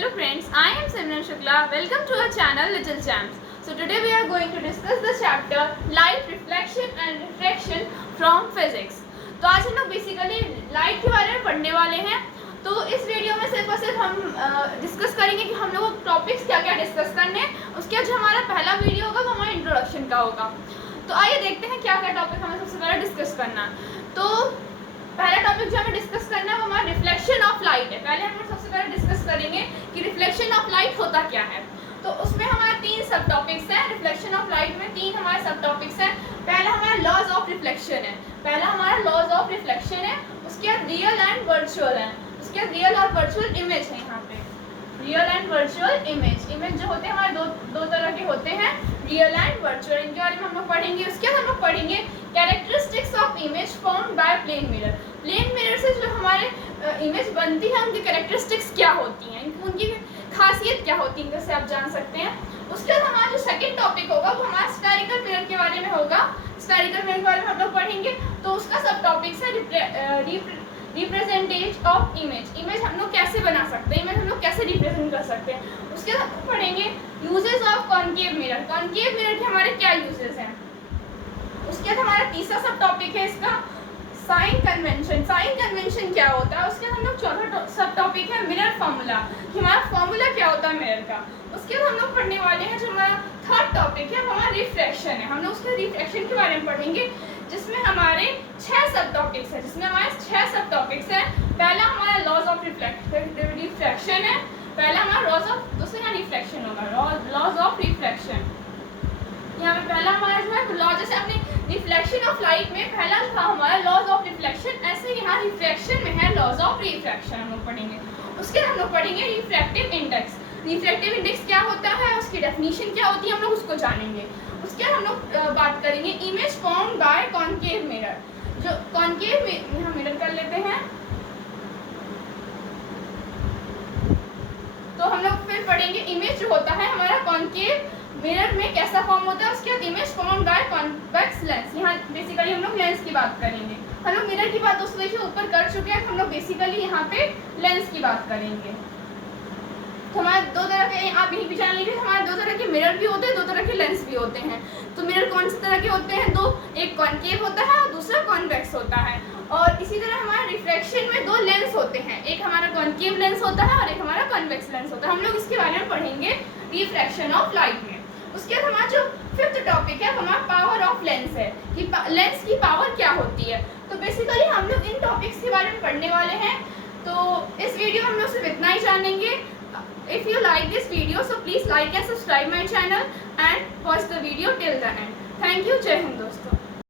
Hello friends, I am Simran Shukla. Welcome to our channel Little Champs. So today we are going to discuss the chapter Light, Reflection and Refraction from Physics. तो आज हम लोग basically light के बारे में पढ़ने वाले हैं। तो इस वीडियो में सिर्फ और सिर्फ हम डिस्कस करेंगे कि हम लोग टॉपिक्स क्या क्या डिस्कस करने हैं। उसके बाद जो हमारा पहला वीडियो होगा वो हमारा इंट्रोडक्शन का होगा। तो आइए देखते हैं क्या क्या टॉपिक हमें सबसे पहले डिस्कस करना है। तो पहला टॉपिक जो हमें डिस्कस करना है वो हमारा रिफ्लेक्शन ऑफ लाइट है। पहले हम सबसे पहले डिस्कस करेंगे कि रिफ्लेक्शन ऑफ लाइट होता क्या है। तो उसमें हमारे तीन सब टॉपिक्स हैं। रिफ्लेक्शन ऑफ लाइट में तीन हमारे सब टॉपिक्स हैं। पहला हमारा लॉज ऑफ रिफ्लेक्शन है। पहला हमारा लॉज ऑफ रिफ्लेक्शन है। उसके बाद रियल एंड वर्चुअल है। उसके बाद रियल और वर्चुअल इमेज है। यहाँ पे रियल एंड वर्चुअल इमेज जो होते हैं हमारे दो तरह के होते हैं, रियल एंड वर्चुअल। इनके बारे में हम लोग पढ़ेंगे। उसके बाद हम लोग पढ़ेंगे characteristics of image formed by plane mirror. Plane mirror से जो हमारे इमेज बनती है उनकी कैरेक्टरिस्टिक्स क्या होती हैं, उनकी खासियत क्या होती है, इनसे आप जान सकते हैं। उसके बाद हमारा जो सेकंड टॉपिक होगा वो हमारा स्फेरिकल मिरर के बारे में होगा। स्फेरिकल मिरर के बारे में हम लोग पढ़ेंगे। तो उसका सब टॉपिक्स है रिप्रेजेंटेशन ऑफ इमेज हम लोग कैसे बना सकते हैं, इमेज हम लोग कैसे रिप्रेजेंट कर सकते हैं। उसके बाद हम पढ़ेंगे uses of concave mirror. Concave mirror के हमारे क्या यूजेस हैं। उसके बाद हमारा तीसरा सब टॉपिक है इसका साइन कन्वेंशन। साइन कन्वेंशन क्या होता है। उसके बाद हम लोग चौथा सब टॉपिक है मिरर फार्मूला, कि हमारा फार्मूला क्या होता है मिरर का। उसके बाद हम लोग पढ़ने वाले हैं जो हमारा थर्ड टॉपिक है वो हमारा रिफ्रैक्शन है। हम लोग उसके रिफ्रैक्शन के बारे में पढ़ेंगे जिसमें हमारे 6 सब टॉपिक्स हैं। पहला हमारा लॉज ऑफ रिफ्रैक्शन है। पहला हमारा लॉज ऑफ, दूसरा यहाँ रिफ्लेक्शन होगा, लॉज ऑफ रिफ्रैक्शन। यहाँ पे पहला हमारा जो है लॉ, जैसे अपने रिफ्लेक्शन ऑफ लाइट में पहला था हमारा लॉज ऑफ रिफ्लेक्शन, ऐसे यहाँ रिफ्रैक्शन में है लॉज ऑफ रिफ्रैक्शन हम लोग पढ़ेंगे। उसके बाद हम लोग पढ़ेंगे रिफ्रैक्टिव इंडेक्स। रिफ्रैक्टिव इंडेक्स क्या होता है, उसकी डेफिनेशन क्या होती है, हम लोग उसको जानेंगे। उसके बाद हम लोग बात करेंगे image formed bye concave mirror. जो कॉनकेव यहाँ मिरर कर लेते हैं। तो हम लोग फिर पढ़ेंगे इमेज जो होता है हमारा कॉनकेव मिरर में कैसा फॉर्म होता है। उसके बाद image formed by convex lens. यहाँ बेसिकली हम लोग लेंस की बात करेंगे। हम लोग मिरर की बात दोस्तों देखिए ऊपर कर चुके हैं। हम लोग बेसिकली यहाँ पे लेंस की बात करेंगे। तो हमारे दो तरह के, आप यही भी जान लीजिए हमारे दो तरह के मिरर भी होते हैं, दो तरह के लेंस भी होते हैं। तो मिरर कौन से तरह के होते हैं, दो, एक कॉनकेव होता है और दूसरा कॉन्वेक्स होता है। और इसी तरह हमारे रिफ्रैक्शन में दो लेंस होते हैं, एक हमारा कॉनकेव लेंस होता है और एक हमारा कॉन्वेक्स लेंस होता है। हम लोग इसके बारे में पढ़ेंगे रिफ्रैक्शन ऑफ लाइट में। उसके बाद हमारा जो फिफ्थ टॉपिक है हमारा पावर ऑफ लेंस है, कि लेंस की पावर क्या होती है। तो बेसिकली हम लोग इन टॉपिक्स के बारे में पढ़ने वाले हैं। तो इस वीडियो में हम लोग सिर्फ इतना ही जानेंगे। If you like this video, so please like and subscribe my channel and watch the video till the end. Thank you. जय हिंद दोस्तों।